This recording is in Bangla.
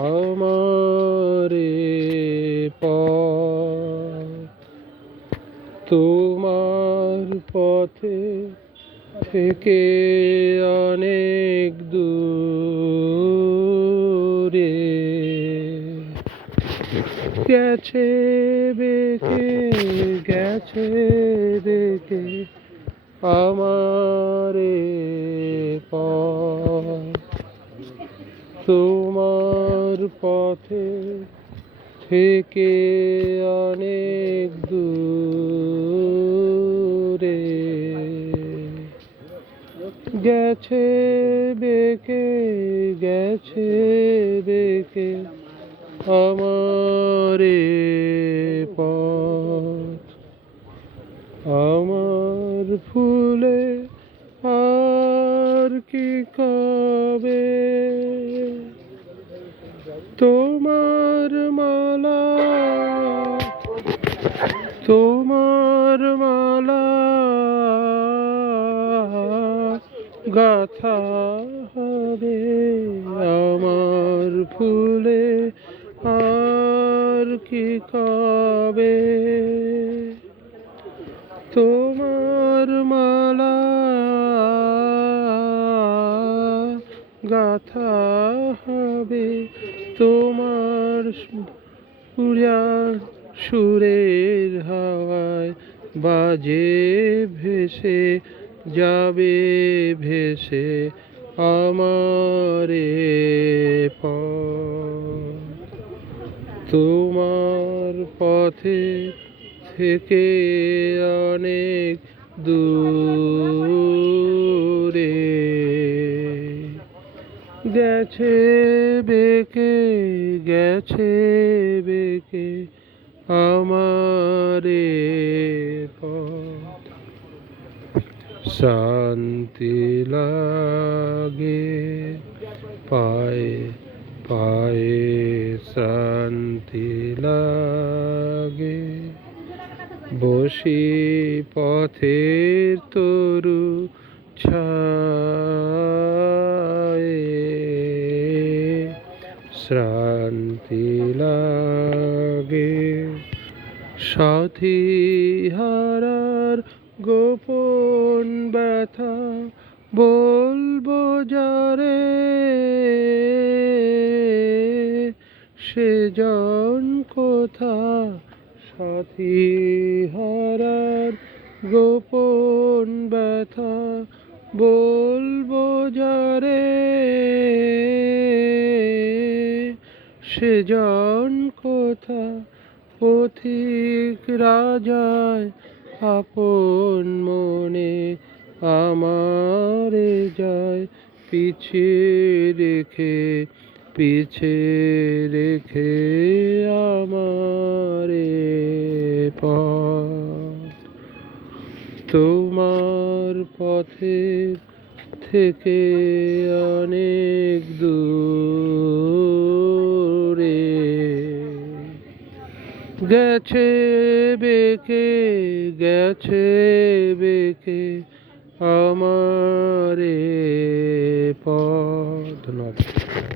আমারে পথ তোমার পথে থেকে অনেক দূরে গেছে বেঁকে আমারে পথ তোমার পথে থেকে অনেক দূরে গেছে বেঁকে আমারে পথ আমার ফুলে আর কি কবে তোমার মালা গাথা হবে আমার ফুলে আর কি কবে তোমার মালা গাথা হবে তোমার সুরের হাওয়ায় বাজে ভেসে যাবে ভেসে আমারে পথ তোমার পথে থেকে অনেক দূরে গেছে বেঁকে আমারে পথ শান্তি লাগে পায়ে শান্তি লাগে বসি পথের তরু ছায়ে শান্তি লাগে সাথী হারার গোপন ব্যথা বলবো যারে সেজন কোথা সাথী হারার গোপন ব্যথা বলবো যারে সেজন কোথা পথিক রাজায় আপন মনে আমারে যায় পিছে রেখে আমারে পথ তোমার পথে থেকে অনেক দূরে গেছে বেঁকে আমারে পথ। ধন্যবাদ।